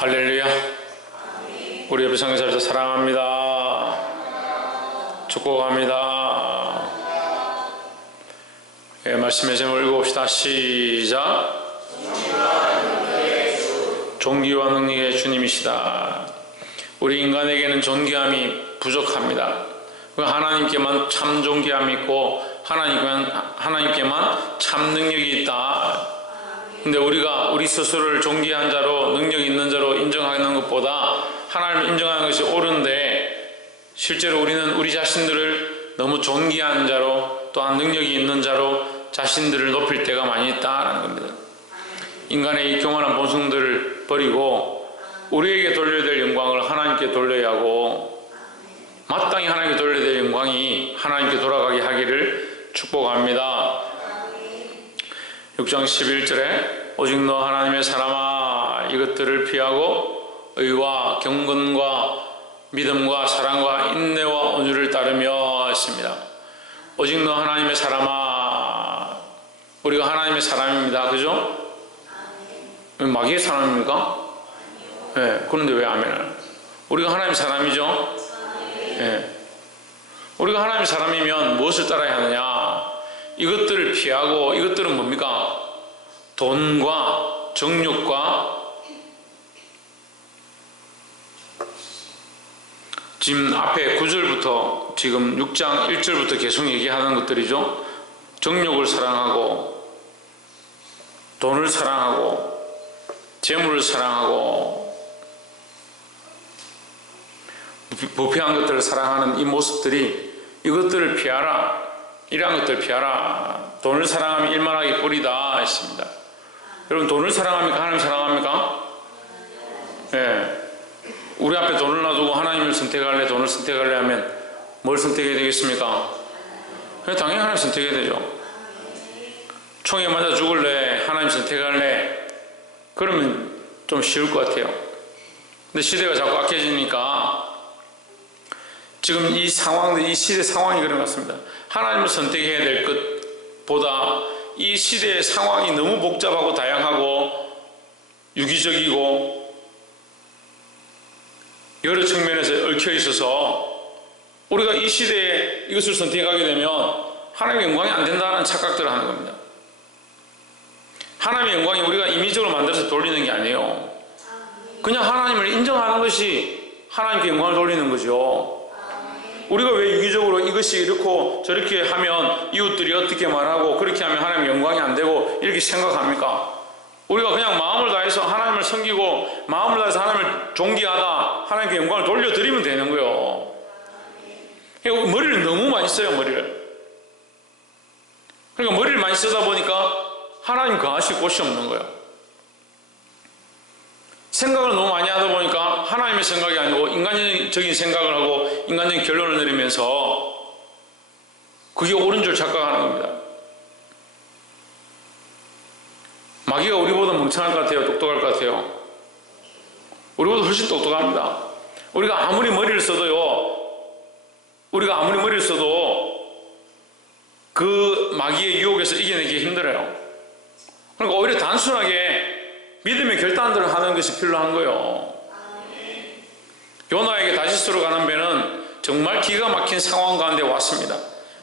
할렐루야. 우리 옆에 성교사님들 사랑합니다. 축복합니다. 예, 말씀의 제목을 읽어봅시다. 시작. 존귀와 능력의 주님이시다. 우리 인간에게는 존귀함이 부족합니다. 하나님께만 참 존귀함이 있고 하나님께만 참 능력이 있다. 근데 우리가 우리 스스로를 존귀한 자로 능력 있는 자로 인정하는 것보다 하나님을 인정하는 것이 옳은데, 실제로 우리는 우리 자신들을 너무 존귀한 자로 또한 능력이 있는 자로 자신들을 높일 때가 많이 있다라는 겁니다. 인간의 이 교만한 본성들을 버리고 우리에게 돌려야 될 영광을 하나님께 돌려야 하고, 마땅히 하나님께 돌려야 될 영광이 하나님께 돌아가게 하기를 축복합니다. 6장 11절에 오직 너 하나님의 사람아 이것들을 피하고 의와 경건과 믿음과 사랑과 인내와 온유를 따르며 했습니다. 오직 너 하나님의 사람아, 우리가 하나님의 사람입니다. 그죠? 마귀의 사람입니까? 네, 그런데 왜 아멘을? 우리가 하나님의 사람이죠? 네. 우리가 하나님의 사람이면 무엇을 따라야 하느냐? 이것들을 피하고, 이것들은 뭡니까? 돈과 정욕과, 지금 앞에 9절부터 지금 6장 1절부터 계속 얘기하는 것들이죠. 정욕을 사랑하고, 돈을 사랑하고, 재물을 사랑하고, 부패한 것들을 사랑하는 이 모습들이, 이것들을 피하라. 이러한 것들 피하라. 돈을 사랑하면 일만하게 뿌리다 했습니다. 여러분, 돈을 사랑합니까? 하나님 사랑합니까? 예. 우리 앞에 돈을 놔두고 하나님을 선택할래, 돈을 선택할래 하면 뭘 선택해야 되겠습니까? 당연히 하나님 선택해야 되죠. 총에 맞아 죽을래, 하나님 선택할래, 그러면 좀 쉬울 것 같아요. 근데 시대가 자꾸 악해지니까 지금 이 상황들, 이 시대 상황이 그런 것 같습니다. 하나님을 선택해야 될 것보다 이 시대의 상황이 너무 복잡하고 다양하고 유기적이고 여러 측면에서 얽혀 있어서 우리가 이 시대에 이것을 선택하게 되면 하나님의 영광이 안 된다는 착각들을 하는 겁니다. 하나님의 영광이 우리가 임의적으로 만들어서 돌리는 게 아니에요. 그냥 하나님을 인정하는 것이 하나님께 영광을 돌리는 거죠. 우리가 왜 유기적으로 이것이 이렇고 저렇게 하면 이웃들이 어떻게 말하고 그렇게 하면 하나님 영광이 안 되고 이렇게 생각합니까? 우리가 그냥 마음을 다해서 하나님을 섬기고 마음을 다해서 하나님을 존귀하다, 하나님께 영광을 돌려드리면 되는 거예요. 머리를 너무 많이 써요, 머리를. 그러니까 머리를 많이 쓰다 보니까 하나님 거하실 곳이 없는 거예요. 생각을 너무 많이 하다 보니까 하나님의 생각이 아니고 인간적인 생각을 하고 인간적인 결론을 내리면서 그게 옳은 줄 착각하는 겁니다. 마귀가 우리보다 멍청할 것 같아요? 똑똑할 것 같아요? 우리보다 훨씬 똑똑합니다. 우리가 아무리 머리를 써도 그 마귀의 유혹에서 이겨내기 힘들어요. 그러니까 오히려 단순하게 믿음의 결단들을 하는 것이 필요한 거예요. 요나에게 다시스로 가는 배는 정말 기가 막힌 상황 가운데 왔습니다.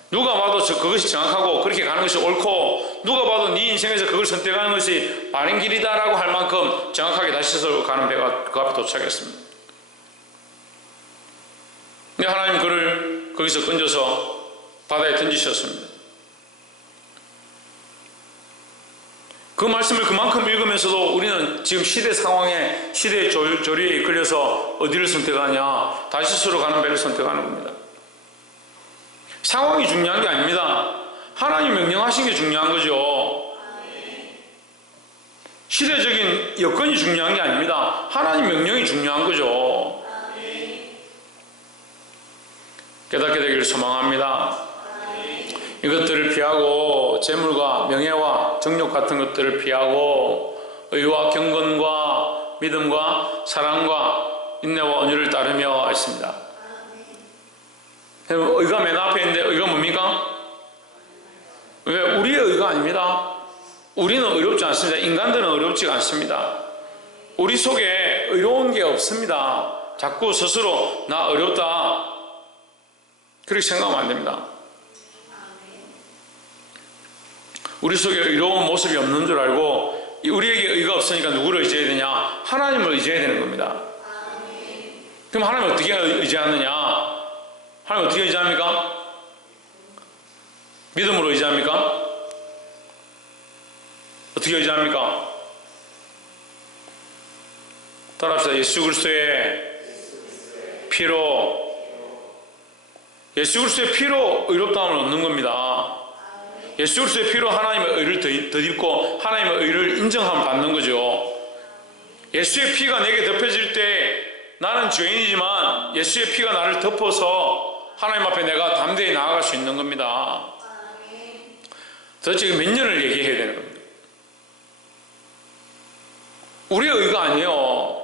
누가 봐도 그것이 정확하고 그렇게 가는 것이 옳고, 누가 봐도 네 인생에서 그걸 선택하는 것이 바른 길이다라고 할 만큼 정확하게 다시스로 가는 배가 그 앞에 도착했습니다. 근데 하나님 그를 거기서 건져서 바다에 던지셨습니다. 그 말씀을 그만큼 읽으면서도 우리는 지금 시대 상황에, 시대의 조리에 이끌려서 어디를 선택하냐? 다시스로 가는 배를 선택하는 겁니다. 상황이 중요한 게 아닙니다. 하나님 명령하신 게 중요한 거죠. 시대적인 여건이 중요한 게 아닙니다. 하나님 명령이 중요한 거죠. 깨닫게 되기를 소망합니다. 이것들을 피하고 재물과 명예와 정욕 같은 것들을 피하고 의와 경건과 믿음과 사랑과 인내와 온유를 따르며 했습니다. 의가 맨 앞에 있는데 의가 뭡니까? 왜? 우리의 의가 아닙니다. 우리는 어렵지 않습니다. 인간들은 어렵지 않습니다. 우리 속에 의로운 게 없습니다. 자꾸 스스로 나 어렵다 그렇게 생각하면 안 됩니다. 우리 속에 의로운 모습이 없는 줄 알고 우리에게 의가 없으니까 누구를 의지해야 되냐? 하나님을 의지해야 되는 겁니다. 그럼 하나님 어떻게 의지하느냐? 하나님 어떻게 의지합니까? 믿음으로 의지합니까? 어떻게 의지합니까? 따라합시다. 예수 그리스도의 피로, 예수 그리스도의 피로 의롭다함을 얻는 겁니다. 예수 그리스도의 피로 하나님의 의를 덧입고 하나님의 의를 인정함을 받는 거죠. 예수의 피가 내게 덮여질 때 나는 죄인이지만 예수의 피가 나를 덮어서 하나님 앞에 내가 담대히 나아갈 수 있는 겁니다. 도대체 몇 년을 얘기해야 되는 겁니다. 우리의 의가 아니에요.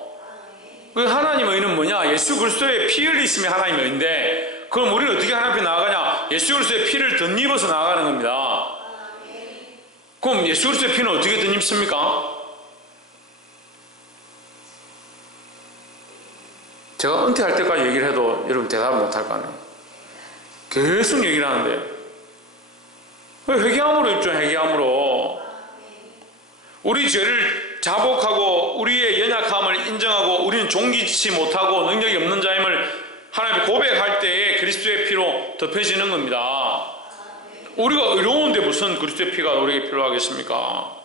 그 하나님의 의는 뭐냐? 예수 그리스도의 피 흘리심이 하나님의 의인데, 그럼 우리는 어떻게 하나님 앞에 나아가냐? 예수 그리스도의 피를 덧입어서 나아가는 겁니다. 그럼 예수 그리스도의 피는 어떻게 덧입습니까? 제가 은퇴할 때까지 얘기를 해도 여러분 대답을 못할 거 아니에요. 계속 얘기를 하는데 왜 회개함으로 입죠? 회개함으로 우리 죄를 자복하고 우리의 연약함을 인정하고 우리는 종기치 못하고 능력이 없는 자임을 하나님께 고백할 때에 그리스도의 피로 덮여지는 겁니다. 우리가 의로운데 무슨 그리스도의 피가 우리에게 필요하겠습니까?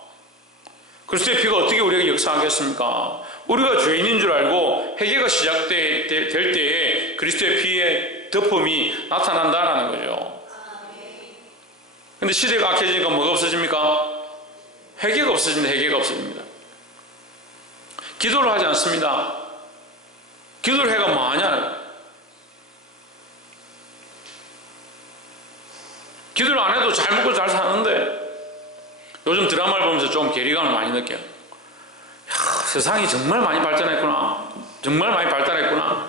그리스도의 피가 어떻게 우리에게 역사하겠습니까? 우리가 죄인인 줄 알고 회개가 시작될 때에 그리스도의 피의 덮음이 나타난다는 거죠. 근데 시대가 악해지니까 뭐가 없어집니까? 회개가 없어집니다. 회개가 없어집니다. 기도를 하지 않습니다. 기도를 해가 뭐하냐? 기도를 안 해도 잘 먹고 잘 사는데 요즘 드라마를 보면서 좀 괴리감을 많이 느껴요. 야, 세상이 정말 많이 발전했구나. 정말 많이 발달했구나.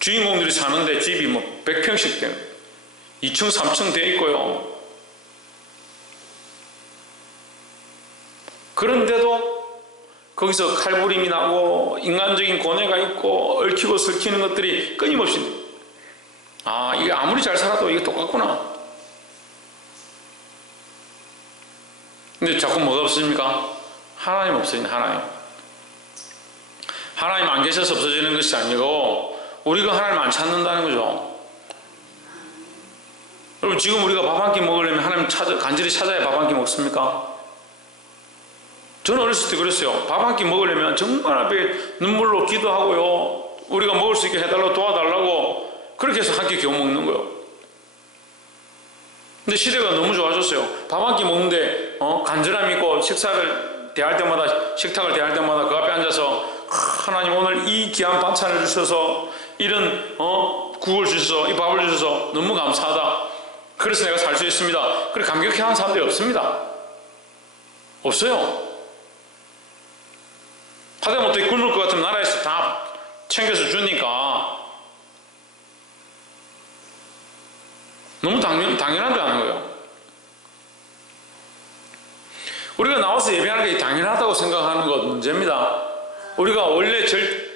주인공들이 사는데 집이 뭐 100평씩 돼요. 2층, 3층 돼 있고요. 그런데도 거기서 칼부림이 나고 인간적인 고뇌가 있고 얽히고 설키는 것들이 끊임없이 이게 아무리 잘 살아도 이게 똑같구나. 근데 자꾸 뭐가 없어집니까? 하나님 없어지는 하나님 안 계셔서 없어지는 것이 아니고 우리가 하나님 안 찾는다는 거죠. 여러분 지금 우리가 밥 한 끼 먹으려면 하나님 간절히 찾아야 밥 한 끼 먹습니까? 저는 어렸을 때 그랬어요. 밥 한 끼 먹으려면 정말 앞에 눈물로 기도하고요. 우리가 먹을 수 있게 해달라고 도와달라고 그렇게 해서 한 끼 겨우 먹는 거예요. 근데 시대가 너무 좋아졌어요. 밥 한 끼 먹는데 간절함이 있고 식탁을 대할 때마다 그 앞에 앉아서 하나님 오늘 이 귀한 반찬을 주셔서 이런 국을 주셔서 이 밥을 주셔서 너무 감사하다. 그래서 내가 살 수 있습니다. 그렇게 감격해하는 사람들이 없습니다. 없어요. 하다못해 굶을 것 같으면 나라에서 다 챙겨서 주니까 너무 당연한 줄 아는 거예요. 우리가 나와서 예배하는 게 당연하다고 생각하는 것 문제입니다. 우리가 원래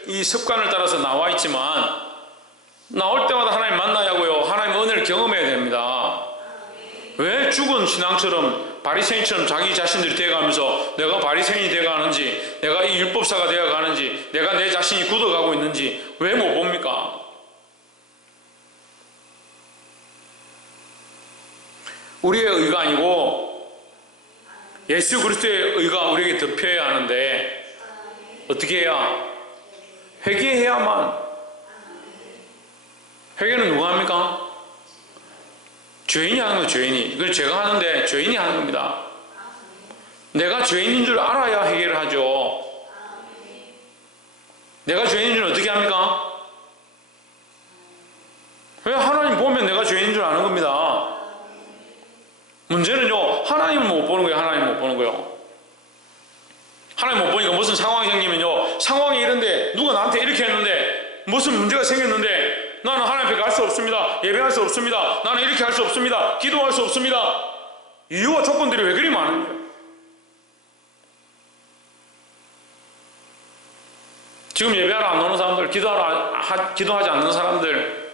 이 습관을 따라서 나와 있지만 나올 때마다 하나님 만나야고요. 하나님의 은혜를 경험해야 됩니다. 왜 죽은 신앙처럼 바리새인처럼 자기 자신들이 되어가면서 내가 바리새인이 되어가는지 내가 이 율법사가 되어가는지 내가 내 자신이 굳어가고 있는지 왜 못 봅니까? 우리의 의가 아니고 예수 그리스도의 의가 우리에게 덮여야 하는데 어떻게 해야? 회개해야만. 회개는 누가 합니까? 죄인이 하는 거예요. 죄인이. 이걸 제가 하는데 죄인이 하는 겁니다. 내가 죄인인 줄 알아야 회개를 하죠. 내가 죄인인 줄 어떻게 합니까? 왜? 하나님 보면 내가 죄인인 줄 아는 겁니다. 문제는요, 하나님을 못 보는 거예요. 하나님 못 보는 거예요. 하나님 못 보니까 무슨 상황이 생기면요, 상황이 이런데 누가 나한테 이렇게 했는데 무슨 문제가 생겼는데 나는 하나님 앞에 갈 수 없습니다. 예배할 수 없습니다. 나는 이렇게 할 수 없습니다. 기도할 수 없습니다. 이유와 조건들이 왜 그리 많은 거예요? 지금 예배하러 안 오는 사람들, 기도하지 않는 사람들,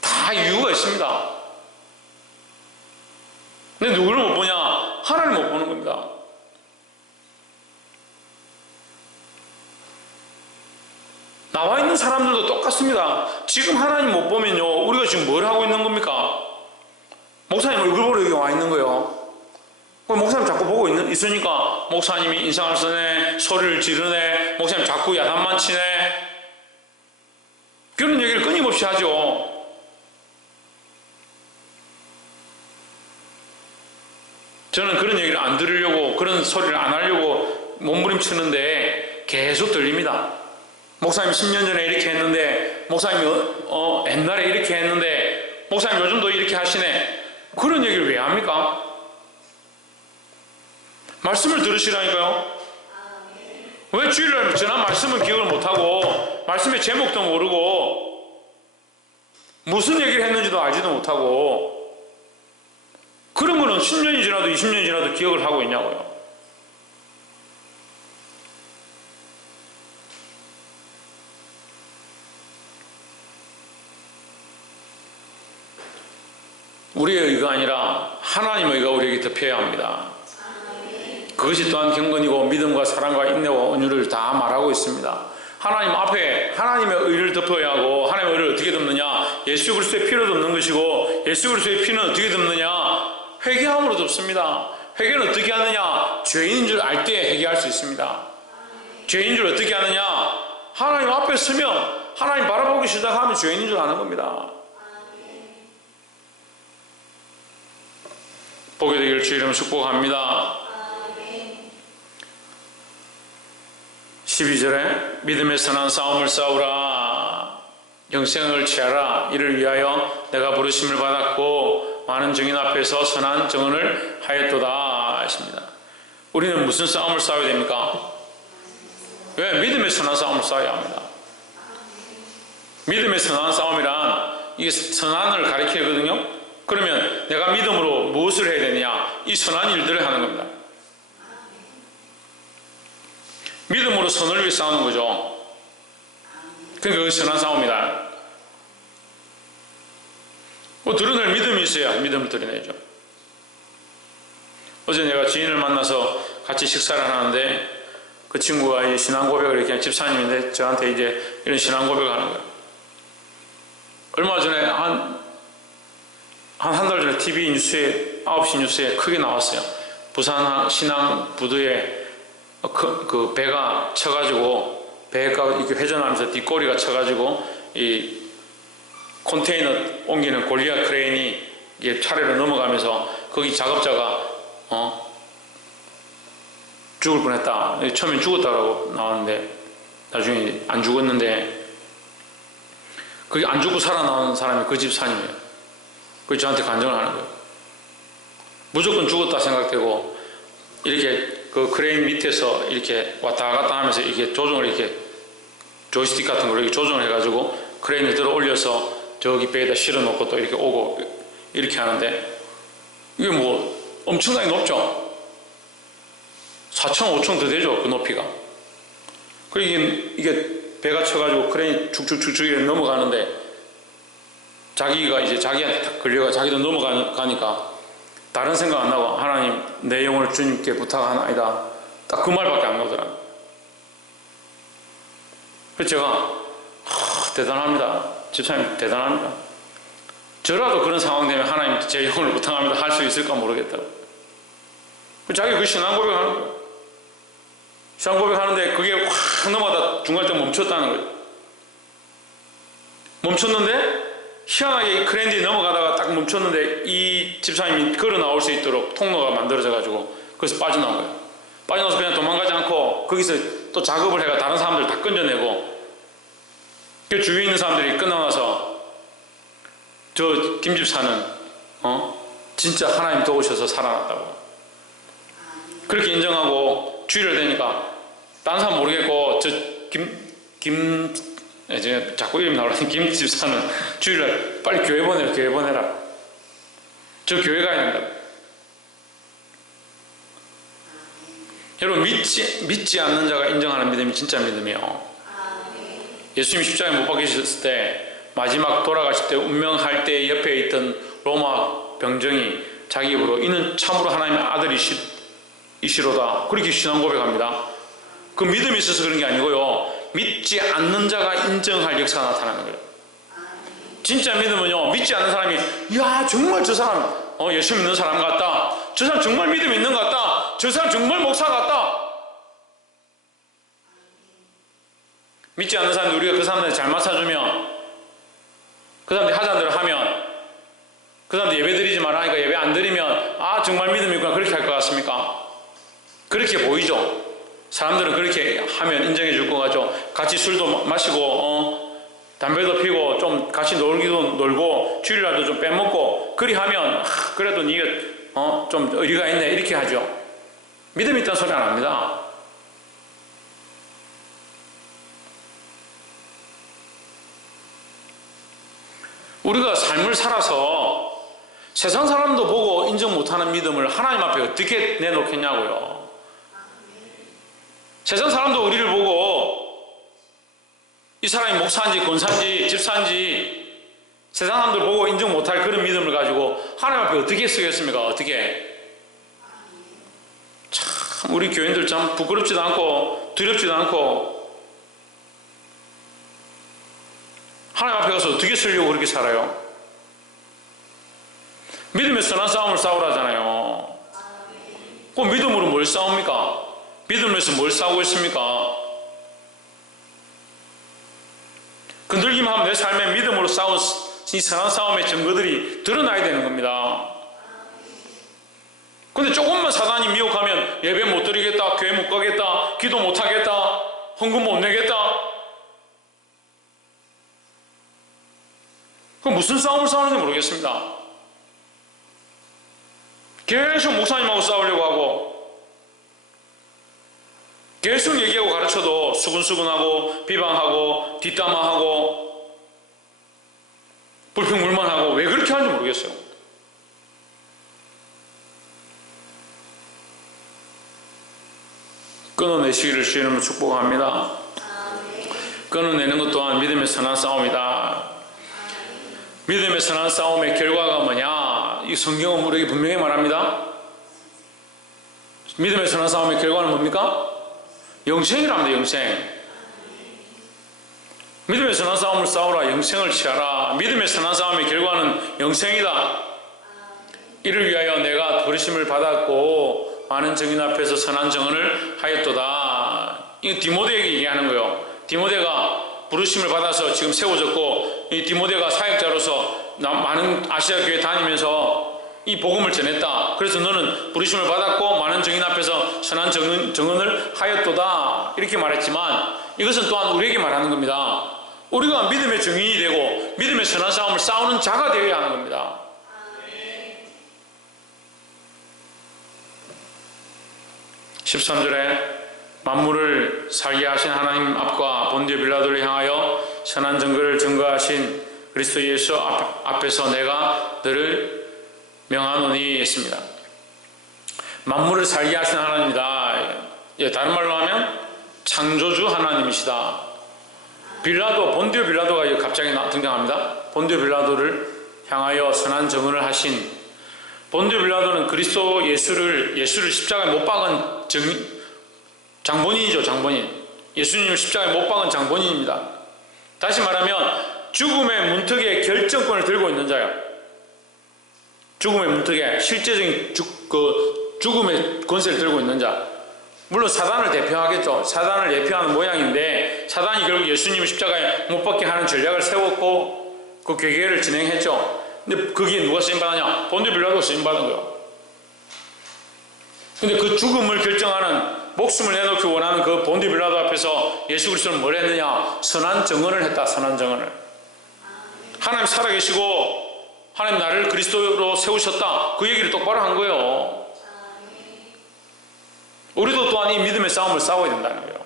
다 이유가 있습니다. 근데 누구를 못 보냐? 하나님을 못 보는 겁니다. 나와 있는 사람들도 똑같습니다. 지금 하나님 못 보면요, 우리가 지금 뭘 하고 있는 겁니까? 목사님 얼굴 보러 여기 와 있는 거예요. 목사님 자꾸 보고 있으니까 목사님이 인상을 쓰네, 소리를 지르네, 목사님 자꾸 야단만 치네, 그런 얘기를 끊임없이 하죠. 저는 그런 얘기를 안 들으려고, 그런 소리를 안 하려고 몸부림치는데 계속 들립니다. 목사님 10년 전에 이렇게 했는데, 목사님이 옛날에 이렇게 했는데, 목사님 요즘도 이렇게 하시네. 그런 얘기를 왜 합니까? 말씀을 들으시라니까요. 왜 주일날 지난 말씀은 기억을 못하고, 말씀의 제목도 모르고, 무슨 얘기를 했는지도 알지도 못하고, 그런 거는 10년이 지나도 20년이 지나도 기억을 하고 있냐고요. 우리의 의가 아니라 하나님의 의가 우리에게 덮여야 합니다. 그것이 또한 경건이고 믿음과 사랑과 인내와 온유를 다 말하고 있습니다. 하나님 앞에 하나님의 의를 덮어야 하고, 하나님의 의를 어떻게 덮느냐? 예수 그리스도의 피로 덮는 것이고, 예수 그리스도의 피는 어떻게 덮느냐? 회개함으로 덮습니다. 회개는 어떻게 하느냐? 죄인인 줄 알 때 회개할 수 있습니다. 죄인인 줄 어떻게 하느냐? 하나님 앞에 서면, 하나님 바라보기 시작하면 죄인인 줄 아는 겁니다. 보게 되기를 주 이름 축복합니다. 12절에 믿음의 선한 싸움을 싸우라, 영생을 취하라. 이를 위하여 내가 부르심을 받았고 많은 증인 앞에서 선한 증언을 하였도다 하십니다. 우리는 무슨 싸움을 싸워야 됩니까? 왜? 믿음의 선한 싸움을 싸워야 합니다. 믿음의 선한 싸움이란 이게 선한을 가리키거든요. 그러면 내가 믿음으로 무엇을 해야 되느냐? 이 선한 일들을 하는 겁니다. 믿음으로 선을 위해 싸우는 거죠. 그러니까 그게 선한 싸움이다. 드러낼 믿음이 있어야 믿음을 드러내죠. 어제 내가 지인을 만나서 같이 식사를 하는데, 그 친구가 이제 신앙 고백을 이렇게, 집사님인데 저한테 이제 이런 신앙 고백을 하는 거예요. 얼마 전에 한 달 전에 TV 뉴스에, 9시 뉴스에 크게 나왔어요. 부산 신앙 부두에 그 배가 쳐가지고, 배가 이렇게 회전하면서 뒷꼬리가 쳐가지고 이 컨테이너 옮기는 골리앗 크레인이 이게 차례로 넘어가면서 거기 작업자가 죽을 뻔했다. 처음엔 죽었다라고 나왔는데 나중에 안 죽었는데, 그게 안 죽고 살아나온 사람이 그 집사님이에요. 그래서 저한테 간증을 하는 거예요. 무조건 죽었다 생각되고, 이렇게 그 크레인 밑에서 이렇게 왔다 갔다 하면서 이렇게 조정을, 이렇게 조이스틱 같은 걸로 이렇게 조정을 해가지고 크레인을 들어 올려서 저기 배에다 실어 놓고 또 이렇게 오고 이렇게 하는데, 이게 뭐 엄청나게 높죠? 4층, 5층 더 되죠, 그 높이가. 그리고 이게 배가 쳐가지고 크레인이 쭉쭉쭉쭉 이렇게 넘어가는데, 자기가 이제 자기한테 딱 걸려가 자기도 넘어가니까 다른 생각 안 나고, 하나님 내 영혼을 주님께 부탁하나이다, 딱 그 말밖에 안 나오더라고요. 그래서 제가 대단합니다. 집사님 대단합니다. 저라도 그런 상황 되면 하나님 제 영혼을 부탁합니다 할 수 있을까 모르겠다고. 자기가 그 신앙 고백하는 거예요. 신앙 고백하는데 그게 확 넘어가다 중간에 멈췄다는 거예요. 멈췄는데 희한하게 크레인이 넘어가다가 딱 멈췄는데, 이 집사님이 걸어 나올 수 있도록 통로가 만들어져 가지고 거기서 빠져나온 거예요. 빠져나와서 그냥 도망가지 않고 거기서 또 작업을 해가 다른 사람들 다 건져내고, 그 주위에 있는 사람들이 끝나고 나서 저 김 집사는 진짜 하나님 도우셔서 살아났다고 그렇게 인정하고, 주일을 되니까 다른 사람 모르겠고 저 제가 자꾸 이름 나오는 김 집사는 주일날 빨리 교회 보내라, 교회 보내라, 저 교회 가야 된다. 여러분, 믿지 않는 자가 인정하는 믿음이 진짜 믿음이에요. 예수님이 십자가에 못 박히셨을 때, 마지막 돌아가실 때 운명할 때 옆에 있던 로마 병정이 자기 입으로 이는 참으로 하나님의 아들이시로다, 그렇게 신앙 고백합니다. 그 믿음이 있어서 그런 게 아니고요, 믿지 않는 자가 인정할 역사가 나타나는 거예요. 진짜 믿음은요, 믿지 않는 사람이 야 정말 저 사람 예수 믿는 사람 같다, 저 사람 정말 믿음 있는 것 같다, 저 사람 정말 목사 같다. 믿지 않는 사람들, 우리가 그 사람들 잘 맡아주면, 그 사람들이 하자는 대로 하면, 그 사람들 예배 드리지 마라 하니까 예배 안 드리면 아 정말 믿음이 있구나, 그렇게 할 것 같습니까? 그렇게 보이죠. 사람들은 그렇게 하면 인정해 줄 것 같죠. 같이 술도 마시고 담배도 피고 좀 같이 놀기도 놀고 주일날도 좀 빼먹고 그리 하면 그래도 네가 좀 의리가 있네, 이렇게 하죠. 믿음 있다는 소리 안 합니다. 우리가 삶을 살아서 세상 사람도 보고 인정 못하는 믿음을 하나님 앞에 어떻게 내놓겠냐고요. 세상 사람도 우리를 보고 이 사람이 목사인지 권사인지 집사인지 세상 사람들 보고 인정 못할 그런 믿음을 가지고 하나님 앞에 어떻게 쓰겠습니까? 어떻게? 참 우리 교인들 참 부끄럽지도 않고 두렵지도 않고 하나님 앞에 가서 어떻게 쓰려고 그렇게 살아요? 믿음의 선한 싸움을 싸우라잖아요. 그 믿음으로 뭘 싸웁니까? 믿음에서 뭘 싸우고 있습니까? 건들기만 하면 내 삶에 믿음으로 싸운 이 선한 싸움의 증거들이 드러나야 되는 겁니다. 근데 조금만 사단이 미혹하면 예배 못 드리겠다, 교회 못 가겠다, 기도 못 하겠다, 헌금 못 내겠다. 그럼 무슨 싸움을 싸우는지 모르겠습니다. 계속 목사님하고 싸우려고 하고 계속 얘기하고 가르쳐도 수근수근하고 비방하고 뒷담화하고 불평불만하고 왜 그렇게 하는지 모르겠어요. 끊어내시기를 주의 이름으로 축복합니다. 끊어내는 것 또한 믿음의 선한 싸움이다. 믿음의 선한 싸움의 결과가 뭐냐? 이 성경은 우리에게 분명히 말합니다. 믿음의 선한 싸움의 결과는 뭡니까? 영생이랍니다. 영생. 믿음의 선한 싸움을 싸우라. 영생을 취하라. 믿음의 선한 싸움의 결과는 영생이다. 이를 위하여 내가 부르심을 받았고 많은 증인 앞에서 선한 증언을 하였도다. 이거 디모데에게 얘기하는 거예요. 디모데가 부르심을 받아서 지금 세워졌고 이 디모데가 사역자로서 많은 아시아 교회 다니면서 이 복음을 전했다. 그래서 너는 부르심을 받았고 많은 증인 앞에서 선한 증언을 하였도다. 이렇게 말했지만 이것은 또한 우리에게 말하는 겁니다. 우리가 믿음의 증인이 되고 믿음의 선한 싸움을 싸우는 자가 되어야 하는 겁니다. 13절에 만물을 살게 하신 하나님 앞과 본디오 빌라도를 향하여 선한 증거를 증거하신 그리스도 예수 앞에서 내가 너를 명하노니 했습니다. 만물을 살게 하신 하나님이다. 다른 말로 하면 창조주 하나님이시다. 본디오 빌라도가 갑자기 등장합니다. 본디오 빌라도를 향하여 선한 증언을 하신 본디오 빌라도는 그리스도 예수를 십자가에 못 박은 장본인이죠. 장본인. 예수님을 십자가에 못 박은 장본인입니다. 다시 말하면 죽음의 문턱에 결정권을 들고 있는 자예요. 죽음의 문턱에 실제적인 죽음의 권세를 들고 있는 자. 물론 사단을 대표하겠죠. 사단을 대표하는 모양인데 사단이 결국 예수님을 십자가에 못 박게 하는 전략을 세웠고 그 괴계를 진행했죠. 근데 거기에 누가 쓰임받았냐? 본디오 빌라도가 쓰임받은 거예요. 근데 그 죽음을 결정하는 목숨을 내놓기 원하는 그 본디오 빌라도 앞에서 예수 그리스도는 뭘 했느냐? 선한 증언을 했다. 선한 증언을. 하나님 살아계시고 하나님 나를 그리스도로 세우셨다. 그 얘기를 똑바로 한 거예요. 우리도 또한 이 믿음의 싸움을 싸워야 된다는 거예요.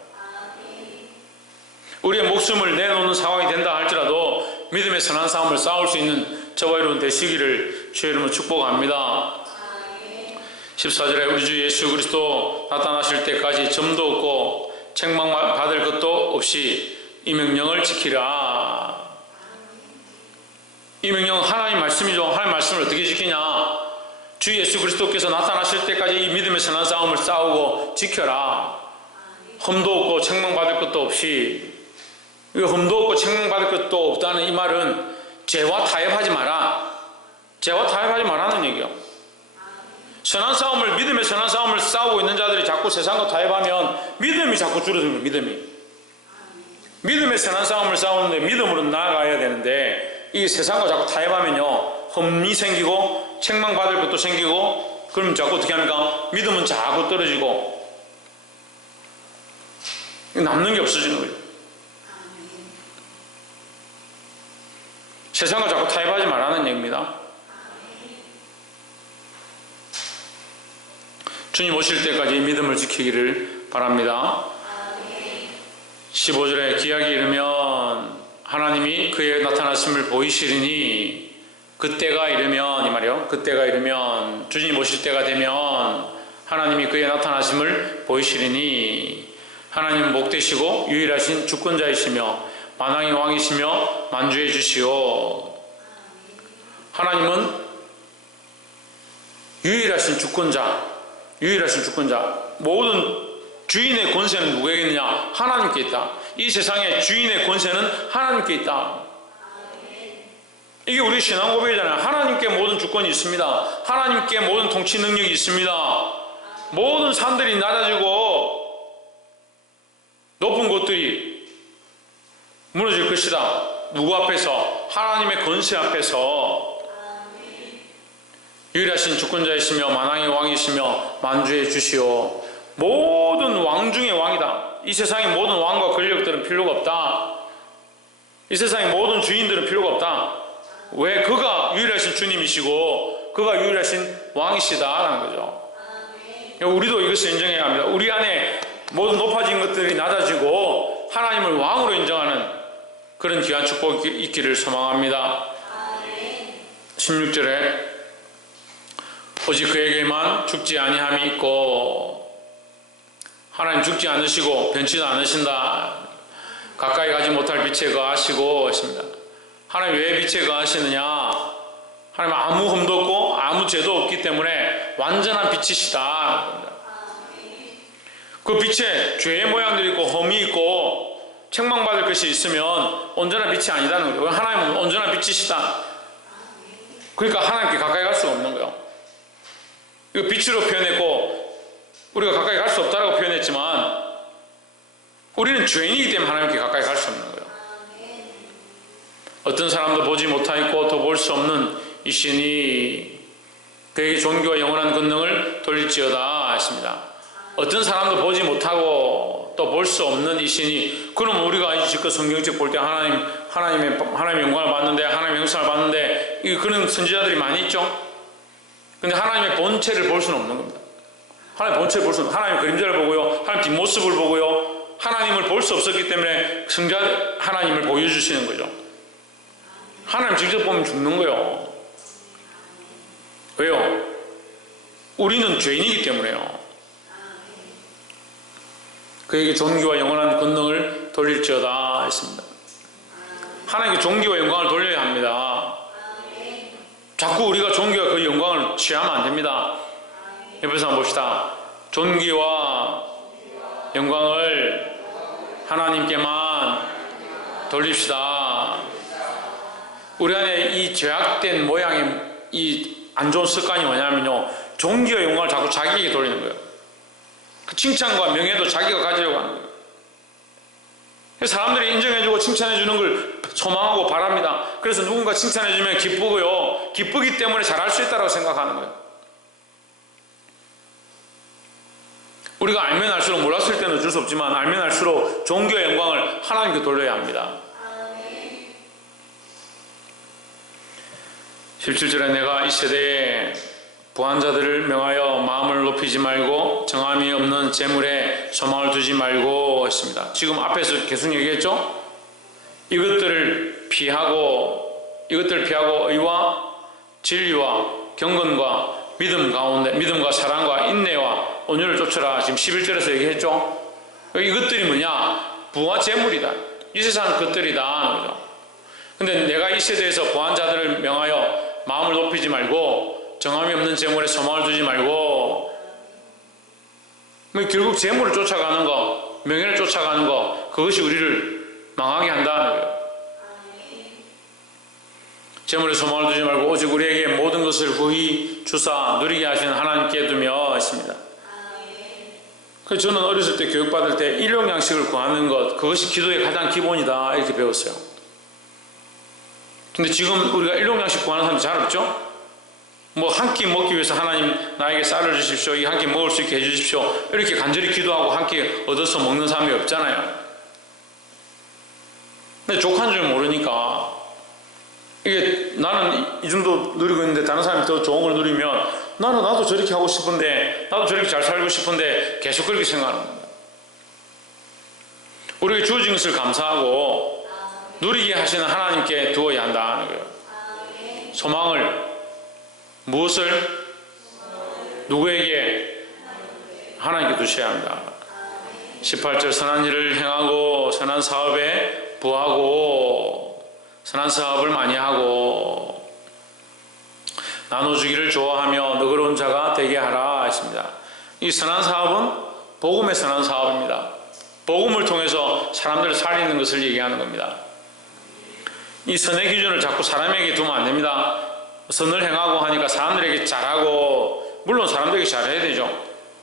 우리의 목숨을 내놓는 상황이 된다 할지라도 믿음의 선한 싸움을 싸울 수 있는 저와 여러분 되시기를 주의 이름으로 축복합니다. 14절에 우리 주 예수 그리스도 나타나실 때까지 점도 없고 책망받을 것도 없이 이 명령을 지키라. 이 명령 하나님 말씀이죠. 하나님 말씀을 어떻게 지키냐? 주 예수 그리스도께서 나타나실 때까지 이 믿음의 선한 싸움을 싸우고 지켜라. 흠도 없고 책망받을 것도 없이. 이 흠도 없고 책망받을 것도 없다는 이 말은 죄와 타협하지 마라. 죄와 타협하지 말라는 얘기요. 선한 싸움을, 믿음의 선한 싸움을 싸우고 있는 자들이 자꾸 세상과 타협하면 믿음이 자꾸 줄어드는 거예요. 믿음의 선한 싸움을 싸우는데 믿음으로 나아가야 되는데 이 세상과 자꾸 타협하면요, 흠이 생기고 책망받을 것도 생기고, 그러면 자꾸 어떻게 합니까? 믿음은 자꾸 떨어지고 남는 게 없어지는 거예요. 세상과 자꾸 타협하지 말라는 얘기입니다. 주님 오실 때까지 믿음을 지키기를 바랍니다. 15절에 기약이 이르면 하나님이 그의 나타나심을 보이시리니, 그때가 이르면, 이 말이요, 그때가 이르면, 주님 오실 때가 되면 하나님이 그의 나타나심을 보이시리니, 하나님은 복되시고 유일하신 주권자이시며 만왕의 왕이시며 만주의 주시오. 하나님은 유일하신 주권자, 유일하신 주권자. 모든 주인의 권세는 누구에게 있느냐? 하나님께 있다. 이 세상의 주인의 권세는 하나님께 있다. 이게 우리 신앙 고백이잖아요. 하나님께 모든 주권이 있습니다. 하나님께 모든 통치 능력이 있습니다. 모든 산들이 낮아지고 높은 곳들이 무너질 것이다. 누구 앞에서? 하나님의 권세 앞에서. 유일하신 주권자이시며 만왕의 왕이시며 만주의 주시오. 모든 왕 중의 왕이다. 이 세상의 모든 왕과 권력들은 필요가 없다. 이 세상의 모든 주인들은 필요가 없다. 왜? 그가 유일하신 주님이시고 그가 유일하신 왕이시다라는 거죠. 우리도 이것을 인정해야 합니다. 우리 안에 모든 높아진 것들이 낮아지고 하나님을 왕으로 인정하는 그런 귀한 축복이 있기를 소망합니다. 16절에 오직 그에게만 죽지 아니함이 있고, 하나님 죽지 않으시고 변치도 않으신다. 가까이 가지 못할 빛에 거하시고 있습니다. 하나님 왜 빛에 거하시느냐? 하나님 아무 흠도 없고 아무 죄도 없기 때문에 완전한 빛이시다. 그 빛에 죄의 모양들이 있고 흠이 있고 책망받을 것이 있으면 온전한 빛이 아니다는 거예요. 하나님은 온전한 빛이시다. 그러니까 하나님께 가까이 갈 수가 없는 거예요. 이거 빛으로 표현했고 우리가 가까이 갈 수 없다라고 표현했지만 우리는 죄인이기 때문에 하나님께 가까이 갈 수 없는 거예요. 어떤 사람도 보지 못하였고 더 볼 수 없는 이신이 그에게 존귀와 영원한 권능을 돌릴지어다 했습니다. 어떤 사람도 보지 못하고 또 볼 수 없는 이신이, 그럼 우리가 지금 성경책 볼 때 하나님의 영광을 봤는데, 하나님의 형상을 봤는데, 그런 선지자들이 많이 있죠. 근데 하나님의 본체를 볼 수는 없는 겁니다. 하나님의 본체를 볼 수는 없는, 하나님의 그림자를 보고요, 하나님 뒷모습을 보고요, 하나님을 볼 수 없었기 때문에 성자 하나님을 보여주시는 거죠. 하나님 직접 보면 죽는 거예요. 왜요? 우리는 죄인이기 때문에요. 그에게 존귀와 영원한 권능을 돌릴지어다 했습니다. 하나님께 존귀와 영광을 돌려야 합니다. 자꾸 우리가 존귀와 그 영광을 취하면 안 됩니다. 옆에서 한번 봅시다. 존귀와 영광을 하나님께만 돌립시다. 우리 안에 이 죄악된 모양의 이 안 좋은 습관이 뭐냐면요, 존귀와 영광을 자꾸 자기에게 돌리는 거예요. 그 칭찬과 명예도 자기가 가지려고 하는 거예요. 사람들이 인정해주고 칭찬해주는 걸 소망하고 바랍니다. 그래서 누군가 칭찬해주면 기쁘고요, 기쁘기 때문에 잘할 수 있다고 생각하는 거예요. 우리가 알면 알수록, 몰랐을 때는 어쩔 수 없지만 알면 알수록 존귀와 영광을 하나님께 돌려야 합니다. 17절에 내가 이 세대에 부한 자들을 명하여 마음을 높이지 말고 정함이 없는 재물에 소망을 두지 말고 했습니다. 지금 앞에서 계속 얘기했죠? 이것들을 피하고 의와 진리와 경건과 믿음 가운데 믿음과 사랑과 인내와 온유를 쫓으라. 지금 11절에서 얘기했죠. 이것들이 뭐냐? 부와 재물이다. 이 세상 것들이다. 그죠? 근데 내가 이 세대에서 부한 자들을 명하여 마음을 높이지 말고 정함이 없는 재물에 소망을 두지 말고, 결국 재물을 쫓아가는 거, 명예를 쫓아가는 거, 그것이 우리를 망하게 한다는 거예요. 재물에 소망을 두지 말고 오직 우리에게 모든 것을 후히 주사 누리게 하시는 하나님께 두며 있습니다. 그래서 저는 어렸을 때 교육받을 때 일용 양식을 구하는 것, 그것이 기도의 가장 기본이다 이렇게 배웠어요. 근데 지금 우리가 일용 양식 구하는 사람이 잘 없죠? 뭐 한 끼 먹기 위해서 하나님 나에게 쌀을 주십시오, 이 한 끼 먹을 수 있게 해주십시오, 이렇게 간절히 기도하고 한 끼 얻어서 먹는 사람이 없잖아요. 근데 족한 줄 모르니까, 이게 나는 이 정도 누리고 있는데 다른 사람이 더 좋은 걸 누리면 나도 저렇게 하고 싶은데, 나도 저렇게 잘 살고 싶은데 계속 그렇게 생각하는 겁니다. 우리에게 주어진 것을 감사하고 누리게 하시는 하나님께 두어야 한다는 거예요. 소망을, 무엇을? 누구에게? 하나님께 두셔야 합니다. 18절 선한 일을 행하고 선한 사업에 부하고 선한 사업을 많이 하고 나눠주기를 좋아하며 너그러운 자가 되게 하라 했습니다. 이 선한 사업은 복음의 선한 사업입니다. 복음을 통해서 사람들을 살리는 것을 얘기하는 겁니다. 이 선의 기준을 자꾸 사람에게 두면 안 됩니다. 선을 행하고 하니까 사람들에게 잘하고, 물론 사람들에게 잘해야 되죠.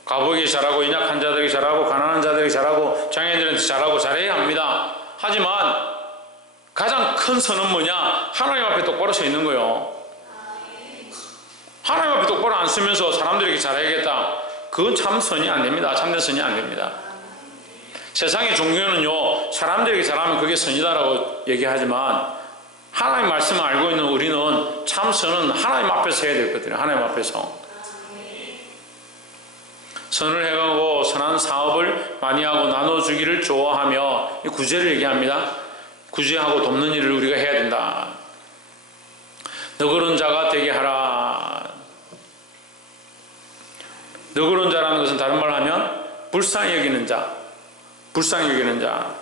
가부에게 잘하고, 연약한 자들에게 잘하고, 가난한 자들에게 잘하고, 장애인들한테 잘하고, 잘해야 합니다. 하지만 가장 큰 선은 뭐냐? 하나님 앞에 똑바로 서 있는 거예요. 하나님 앞에 똑바로 안 서면서 사람들에게 잘해야겠다, 그건 참 선이 안 됩니다. 참된 선이 안 됩니다. 세상의 종교는요, 사람들에게 잘하면 그게 선이다라고 얘기하지만 하나님 말씀을 알고 있는 우리는 참 선은 하나님 앞에서 해야 되거든요. 하나님 앞에서 선을 행하고 선한 사업을 많이 하고 나눠주기를 좋아하며, 이 구제를 얘기합니다. 구제하고 돕는 일을 우리가 해야 된다. 너그러운 자가 되게 하라. 너그러운 자라는 것은 다른 말로 하면 불쌍히 여기는 자, 불쌍히 여기는 자,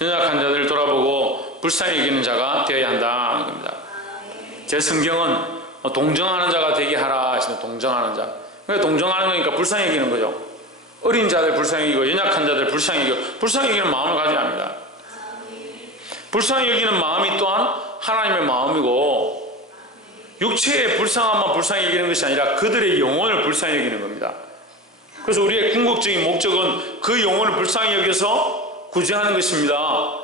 연약한 자들을 돌아보고 불쌍히 여기는 자가 되어야 한다는 겁니다. 제 성경은 동정하는 자가 되게 하라 하시는, 동정하는 자. 그러니까 동정하는 거니까 불쌍히 여기는 거죠. 어린 자들 불쌍히 여기고 연약한 자들 불쌍히 여기고, 불쌍히 여기는 마음을 가져야 합니다. 불쌍히 여기는 마음이 또한 하나님의 마음이고, 육체의 불쌍함만 불쌍히 여기는 것이 아니라 그들의 영혼을 불쌍히 여기는 겁니다. 그래서 우리의 궁극적인 목적은 그 영혼을 불쌍히 여겨서 구제하는 것입니다.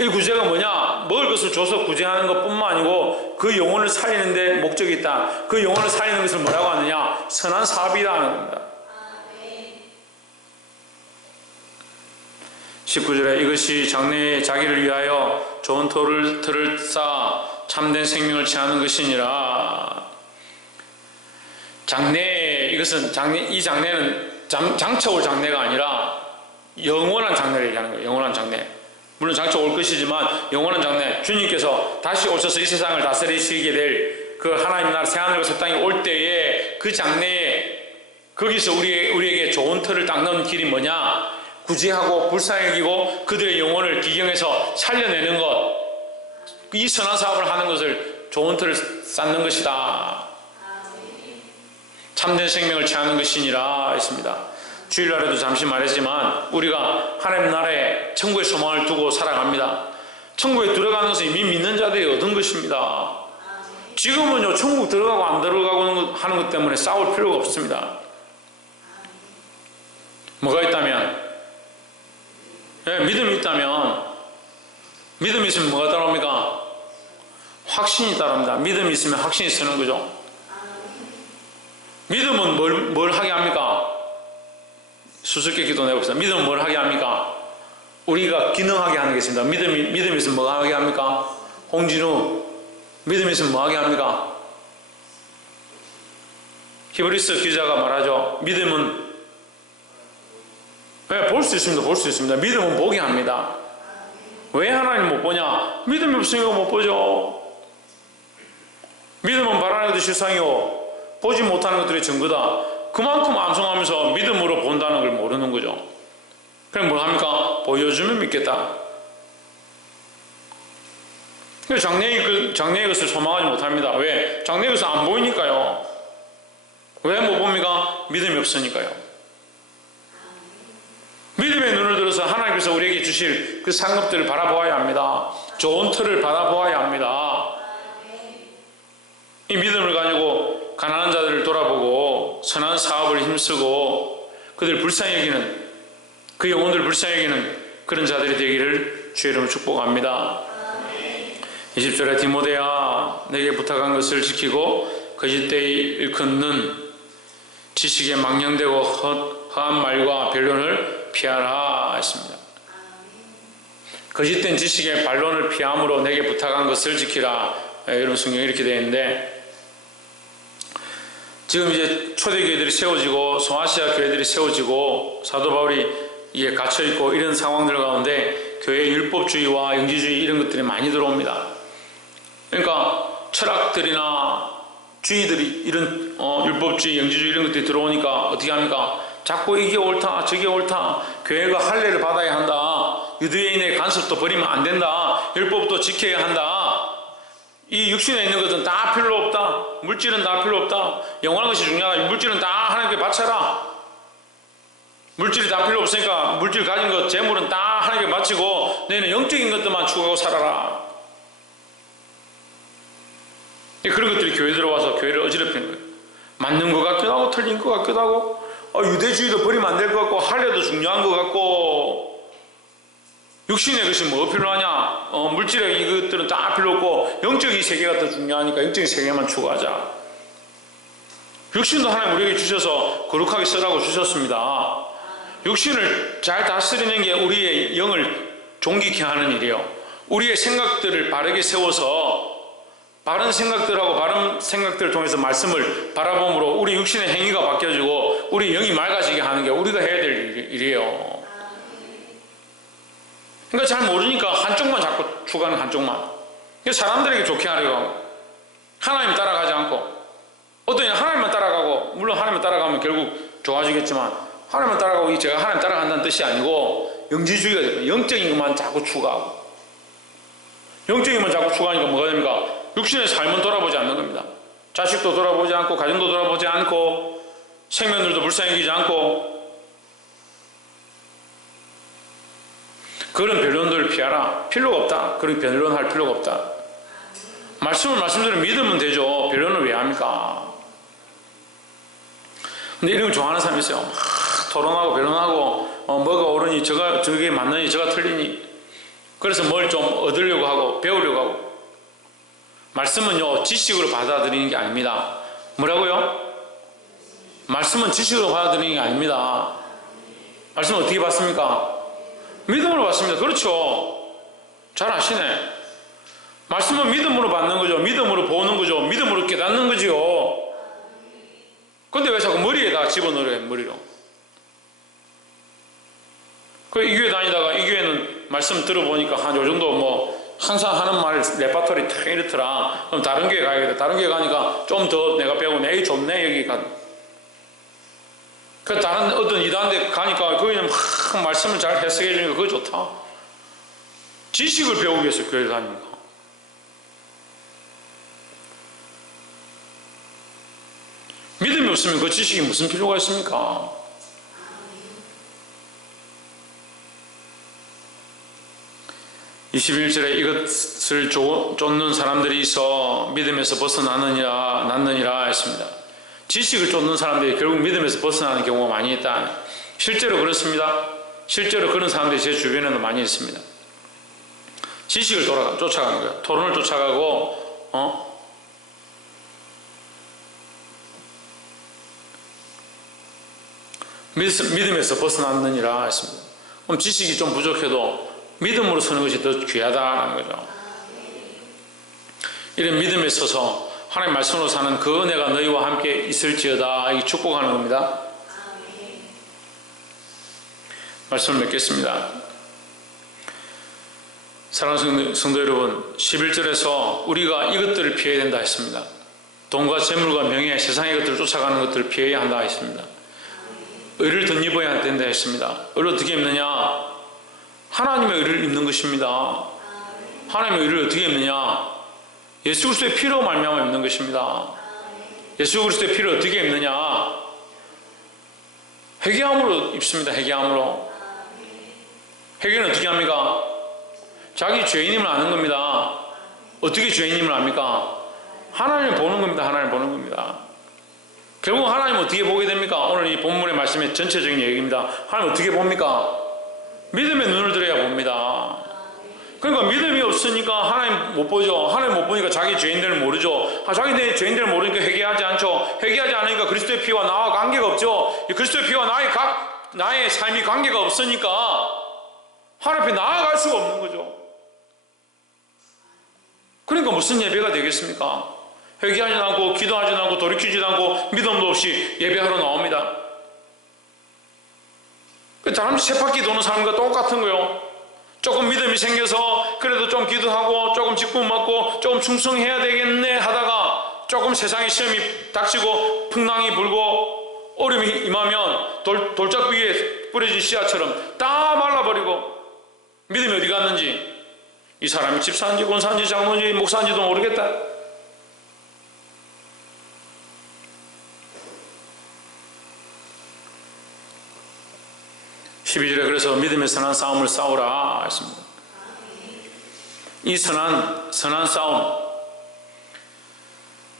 이 구제가 뭐냐? 먹을 것을 줘서 구제하는 것뿐만 아니고 그 영혼을 살리는 데 목적이 있다. 그 영혼을 살리는 것을 뭐라고 하느냐? 선한 사업이라는 겁니다. 19절에 이것이 장래에 자기를 위하여 좋은 틀을 쌓아 참된 생명을 취하는 것이니라. 장래, 이것은 이 장래는 장차 올 장래가 아니라 영원한 장래를 얘기하는 거예요. 영원한 장래. 물론 장차 올 것이지만 영원한 장래, 주님께서 다시 오셔서 이 세상을 다스리시게 될 그 하나님 나라 새하늘과 새 땅이 올 때에 그 장래에 거기서 우리에게 좋은 틀을 닦는 길이 뭐냐? 구제하고 불쌍히 여기고 그들의 영혼을 기경해서 살려내는 것, 이 선한 사업을 하는 것을 좋은 틀을 쌓는 것이다. 참된 생명을 취하는 것이니라 했습니다. 주일날에도 잠시 말했지만 우리가 하나님 나라에 천국의 소망을 두고 살아갑니다. 천국에 들어가는 것은 이미 믿는 자들이 얻은 것입니다. 지금은요, 천국 들어가고 안 들어가고 하는 것 때문에 싸울 필요가 없습니다. 뭐가 있다면? 믿음이 있다면, 믿음이 있으면 뭐가 따라옵니까? 확신이 따라옵니다. 믿음이 있으면 확신이 서는 거죠. 믿음은 뭘 하게 합니까? 수수께 기도해 봅시다. 믿음은 뭘 하게 합니까? 우리가 기능하게 하는 게 있습니다. 믿음이 있으면 뭐가 하게 합니까? 홍진우, 믿음이 있으면 뭐 하게 합니까? 히브리서 기자가 말하죠. 믿음은 볼 수 있습니다. 볼 수 있습니다. 믿음은 보게 합니다. 왜 하나님 못 보냐? 믿음이 없으니까 못 보죠. 믿음은 바라는 것이 실상이요 보지 못하는 것들의 증거다. 그만큼 암송하면서 믿음으로 본다는 걸 모르는 거죠. 그럼 뭘 합니까? 보여주면 믿겠다. 장래의 것을 소망하지 못합니다. 왜? 장래의 것은 안 보이니까요. 왜 못 봅니까? 믿음이 없으니까요. 믿음의 눈을 들어서 하나님께서 우리에게 주실 그 상급들을 바라보아야 합니다. 좋은 틀을 바라보아야 합니다. 이 믿음을 가지고 가난한 자들을 돌아보고 선한 사업을 힘쓰고 그들 불쌍히 여기는, 그 영혼들을 불쌍히 여기는 그런 자들이 되기를 주의 이름으로 축복합니다. 20절에 디모데야, 내게 부탁한 것을 지키고 거짓되이 일컫는 지식에 망령되고 허한 말과 변론을 피하라 했습니다. 거짓된 지식의 반론을 피함으로 내게 부탁한 것을 지키라. 여러분 성경에 이렇게 되어 있는데, 지금 이제 초대교회들이 세워지고 소아시아 교회들이 세워지고 사도 바울이 이게 갇혀있고 이런 상황들 가운데 교회의 율법주의와 영지주의 이런 것들이 많이 들어옵니다. 그러니까 철학들이나 주의들이 이런 율법주의, 영지주의 이런 것들이 들어오니까 어떻게 합니까? 자꾸 이게 옳다 저게 옳다, 교회가 할례를 받아야 한다, 유대인의 간섭도 버리면 안 된다, 율법도 지켜야 한다, 이 육신에 있는 것은 다 필요 없다, 물질은 다 필요 없다, 영원한 것이 중요하다, 물질은 다 하나님께 바쳐라, 물질이 다 필요 없으니까 물질 가진 것, 재물은 다 하나님께 바치고 너희는 영적인 것들만 추구하고 살아라. 그런 것들이 교회 들어와서 교회를 어지럽히는 거예요. 맞는 것 같기도 하고 틀린 것 같기도 하고, 유대주의도 버리면 안 될 것 같고, 할례도 중요한 것 같고, 육신의 것이 뭐 필요하냐, 물질의 이것들은 다 필요 없고 영적인 세계가 더 중요하니까 영적인 세계만 추구하자. 육신도 하나님 우리에게 주셔서 거룩하게 쓰라고 주셨습니다. 육신을 잘 다스리는 게 우리의 영을 존귀케 하는 일이에요. 우리의 생각들을 바르게 세워서 바른 생각들하고 바른 생각들을 통해서 말씀을 바라봄으로 우리 육신의 행위가 바뀌어지고 우리 영이 맑아지게 하는 게 우리가 해야 될 일이에요. 그러니까 잘 모르니까 한쪽만 자꾸 추구하는, 한쪽만. 사람들에게 좋게 하려고 하고 하나님 따라가지 않고, 어떤 이는 하나님만 따라가고, 물론 하나님만 따라가면 결국 좋아지겠지만 하나님만 따라가고 제가 하나님 따라간다는 뜻이 아니고 영지주의가 됩니다. 영적인 것만 자꾸 추구하고, 영적인 것만 자꾸 추구하니까 뭐가 됩니까? 육신의 삶은 돌아보지 않는 겁니다. 자식도 돌아보지 않고, 가정도 돌아보지 않고, 생명들도 불쌍히 여기지 않고, 그런 변론들을 피하라. 필요가 없다. 그런 변론할 필요가 없다. 말씀을 말씀대로 믿으면 되죠. 변론을 왜 합니까? 근데 이런 걸 좋아하는 사람이 있어요. 막 토론하고 변론하고, 뭐가 옳으니, 저게 맞느니, 저가 틀리니. 그래서 뭘 좀 얻으려고 하고, 배우려고 하고. 말씀은요, 지식으로 받아들이는 게 아닙니다. 뭐라고요? 말씀은 지식으로 받아들이는 게 아닙니다. 말씀은 어떻게 받습니까? 믿음으로 받습니다. 그렇죠. 잘 아시네. 말씀은 믿음으로 받는 거죠. 믿음으로 보는 거죠. 믿음으로 깨닫는 거죠. 근데 왜 자꾸 머리에다 집어넣어요, 머리로? 이 교회 다니다가 이 교회는 말씀 들어보니까 한 요 정도 뭐 항상 하는 말 레파토리 딱 이렇더라. 그럼 다른 교회 가야겠다. 다른 교회 가니까 좀 더 내가 배우면 에이 좋네 여기가. 그 다른 어떤 이단데 가니까 거기는 막 말씀을 잘 해석해 주니까 그거 좋다. 지식을 배우기 위해서 교회 다니니까. 믿음이 없으면 그 지식이 무슨 필요가 있습니까? (21절에) 이것을 쫓는 사람들이 있어 믿음에서 벗어나느니라 났느니라 했습니다. 지식을 쫓는 사람들이 결국 믿음에서 벗어나는 경우가 많이 있다. 실제로 그렇습니다. 실제로 그런 사람들이 제 주변에도 많이 있습니다. 지식을 쫓아가는 거예요. 토론을 쫓아가고, 믿음에서 벗어났느니라 했습니다. 그럼 지식이 좀 부족해도 믿음으로 서는 것이 더 귀하다는 거죠. 이런 믿음에 서서 하나님 말씀으로 사는 그 은혜가 너희와 함께 있을지어다, 이 축복하는 겁니다. 말씀을 맺겠습니다. 사랑하는 성도 여러분, 11절에서 우리가 이것들을 피해야 된다 했습니다. 돈과 재물과 명예, 세상의 것들을 쫓아가는 것들을 피해야 한다 했습니다. 의를 덧입어야 된다 했습니다. 의를 어떻게 입느냐? 하나님의 의를 입는 것입니다. 하나님의 의를 어떻게 입느냐? 예수 그리스도의 피로 말미암아 입는 것입니다. 예수 그리스도의 피를 어떻게 입느냐? 회개함으로 입습니다. 회개함으로. 회개는 어떻게 합니까? 자기 죄인임을 아는 겁니다. 어떻게 죄인임을 압니까? 하나님을 보는 겁니다. 하나님을 보는 겁니다. 결국 하나님 어떻게 보게 됩니까? 오늘 이 본문의 말씀의 전체적인 얘기입니다. 하나님 어떻게 봅니까? 믿음의 눈을 들어야 봅니다. 그러니까 믿음이 없으니까 하나님 못 보죠. 하나님 못 보니까 자기 죄인들을 모르죠. 자기 내 죄인들을 모르니까 회개하지 않죠. 회개하지 않으니까 그리스도의 피와 나와 관계가 없죠. 그리스도의 피와 나의 삶이 관계가 없으니까 하나님 앞에 나아갈 수가 없는 거죠. 그러니까 무슨 예배가 되겠습니까? 회개하지 않고 기도하지 않고 돌이키지 않고 믿음도 없이 예배하러 나옵니다. 사람들이 쳇바퀴 도는 사람과 똑같은 거예요. 조금 믿음이 생겨서 그래도 좀 기도하고 조금 직분 맞고 조금 충성해야 되겠네 하다가 조금 세상의 시험이 닥치고 풍랑이 불고 어려움이 임하면 돌짝 위에 뿌려진 씨앗처럼 다 말라버리고 믿음이 어디 갔는지, 이 사람이 집사인지 권사인지 장로인지 목사인지도 모르겠다. (12절에) 그래서 믿음의 선한 싸움을 싸우라 했습니다. 이 선한 싸움,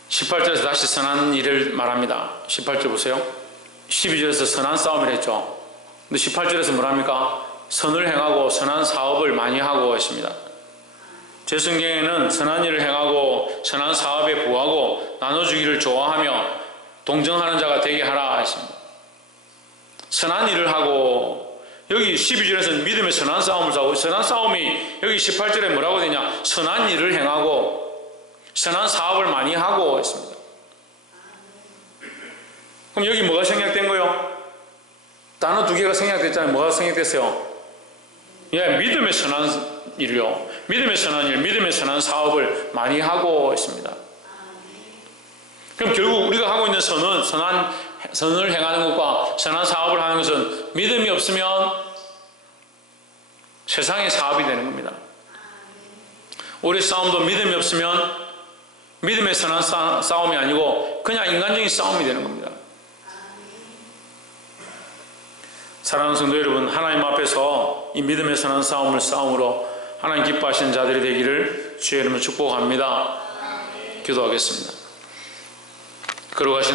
18절에서 다시 선한 일을 말합니다. 18절 보세요. 12절에서 선한 싸움을 했죠. 근데 18절에서 뭐랍니까? 선을 행하고 선한 사업을 많이 하고 했습니다. 제 성경에는 선한 일을 행하고 선한 사업에 부하고 나눠주기를 좋아하며 동정하는 자가 되게 하라 했습니다. 선한 일을 하고, 여기 12절에서는 믿음의 선한 싸움을 싸우고, 선한 싸움이 여기 18절에 뭐라고 되냐? 선한 일을 행하고 선한 사업을 많이 하고 했습니다. 그럼 여기 뭐가 생략된 거요? 단어 두 개가 생략됐잖아요. 뭐가 생략됐어요? 예, 믿음의 선한 일이요. 믿음의 선한 일, 믿음의 선한 사업을 많이 하고 있습니다. 그럼 결국 우리가 하고 있는 선을 행하는 것과 선한 사업을 하는 것은 믿음이 없으면 세상의 사업이 되는 겁니다. 우리 싸움도 믿음이 없으면 믿음의 선한 싸움이 아니고 그냥 인간적인 싸움이 되는 겁니다. 사랑하는 성도 여러분, 하나님 앞에서 이 믿음의 선한 싸움을 싸움으로 하나님 기뻐하시는 자들이 되기를 주의 이름으로 축복합니다. 기도하겠습니다. 걸어가시는